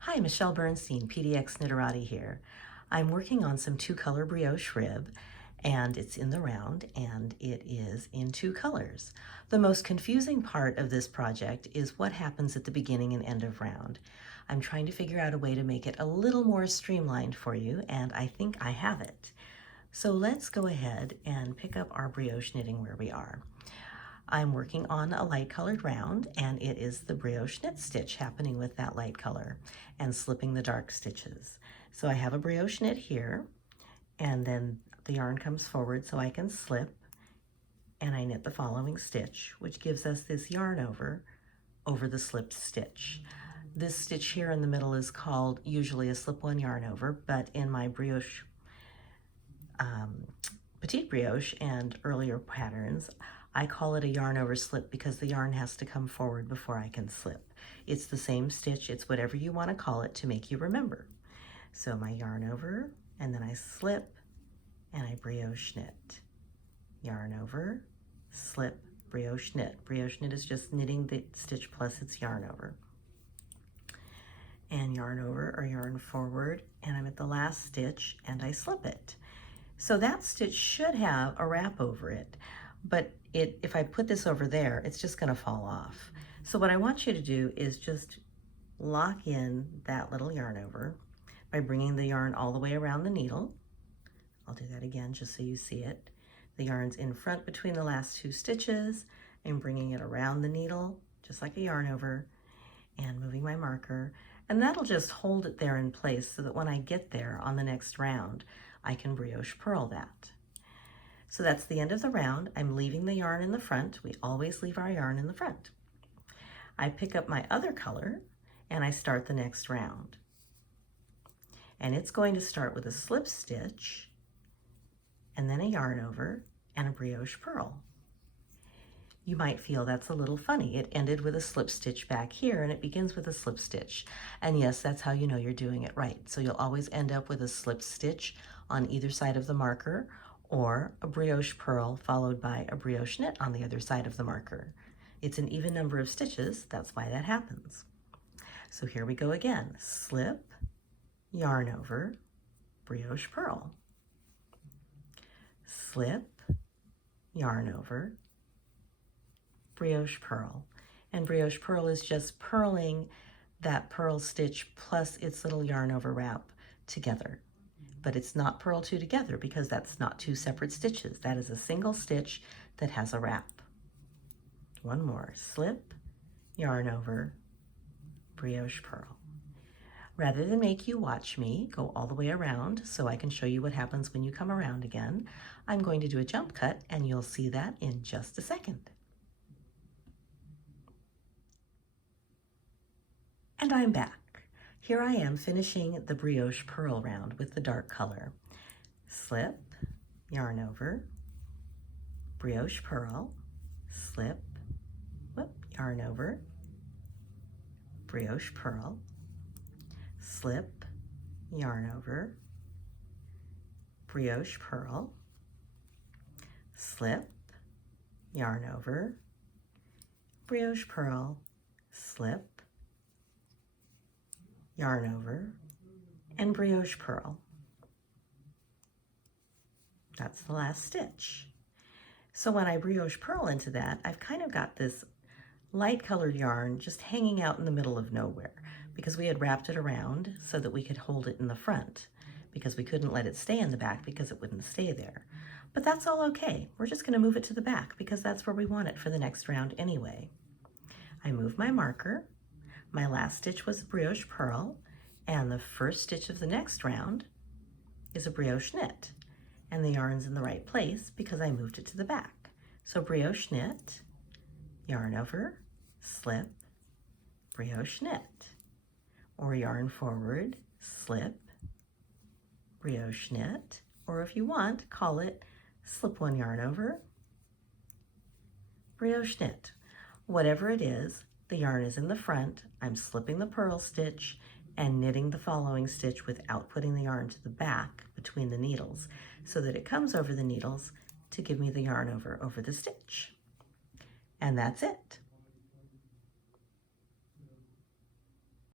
Hi, Michelle Bernstein, PDX Knitterati here. I'm working on some two-color brioche rib, and it's in the round, and it is in two colors. The most confusing part of this project is what happens at the beginning and end of round. I'm trying to figure out a way to make it a little more streamlined for you, and I think I have it. So let's go ahead and pick up our brioche knitting where we are. I'm working on a light colored round, and it is the brioche knit stitch happening with that light color and slipping the dark stitches. So I have a brioche knit here, and then the yarn comes forward so I can slip, and I knit the following stitch, which gives us this yarn over the slipped stitch. This stitch here in the middle is called usually a slip one yarn over, but in my brioche, Petite Brioche and earlier patterns, I call it a yarn over slip because the yarn has to come forward before I can slip. It's the same stitch, it's whatever you want to call it to make you remember. So my yarn over, and then I slip, and I brioche knit. Yarn over, slip, brioche knit. Brioche knit is just knitting the stitch plus its yarn over. And yarn over or yarn forward, and I'm at the last stitch and I slip it. So that stitch should have a wrap over it, but if I put this over there, it's just going to fall off. So what I want you to do is just lock in that little yarn over by bringing the yarn all the way around the needle. I'll do that again just so you see it. The yarn's in front between the last two stitches and bringing it around the needle, just like a yarn over, and moving my marker. And that'll just hold it there in place so that when I get there on the next round, I can brioche purl that. So that's the end of the round. I'm leaving the yarn in the front. We always leave our yarn in the front. I pick up my other color and I start the next round. And it's going to start with a slip stitch and then a yarn over and a brioche purl. You might feel that's a little funny. It ended with a slip stitch back here and it begins with a slip stitch. And yes, that's how you know you're doing it right. So you'll always end up with a slip stitch on either side of the marker, or a brioche purl followed by a brioche knit on the other side of the marker. It's an even number of stitches, that's why that happens. So here we go again. Slip, yarn over, brioche purl. Slip, yarn over, brioche purl. And brioche purl is just purling that purl stitch plus its little yarn over wrap together. But it's not purl two together because that's not two separate stitches. That is a single stitch that has a wrap. One more, slip, yarn over, brioche purl. Rather than make you watch me go all the way around so I can show you what happens when you come around again, I'm going to do a jump cut and you'll see that in just a second. And I'm back. Here I am finishing the brioche purl round with the dark color. Slip, yarn over, brioche purl, slip, yarn over, brioche purl, slip, yarn over, brioche purl, slip, yarn over, brioche purl, slip, yarn over, and brioche purl. That's the last stitch. So when I brioche purl into that, I've kind of got this light colored yarn just hanging out in the middle of nowhere because we had wrapped it around so that we could hold it in the front because we couldn't let it stay in the back because it wouldn't stay there. But that's all okay. We're just going to move it to the back because that's where we want it for the next round anyway. I move my marker. My last stitch was a brioche purl, and the first stitch of the next round is a brioche knit. And the yarn's in the right place because I moved it to the back. So brioche knit, yarn over, slip, brioche knit. Or yarn forward, slip, brioche knit. Or if you want, call it slip one yarn over, brioche knit. Whatever it is, the yarn is in the front, I'm slipping the purl stitch and knitting the following stitch without putting the yarn to the back between the needles so that it comes over the needles to give me the yarn over the stitch. And that's it.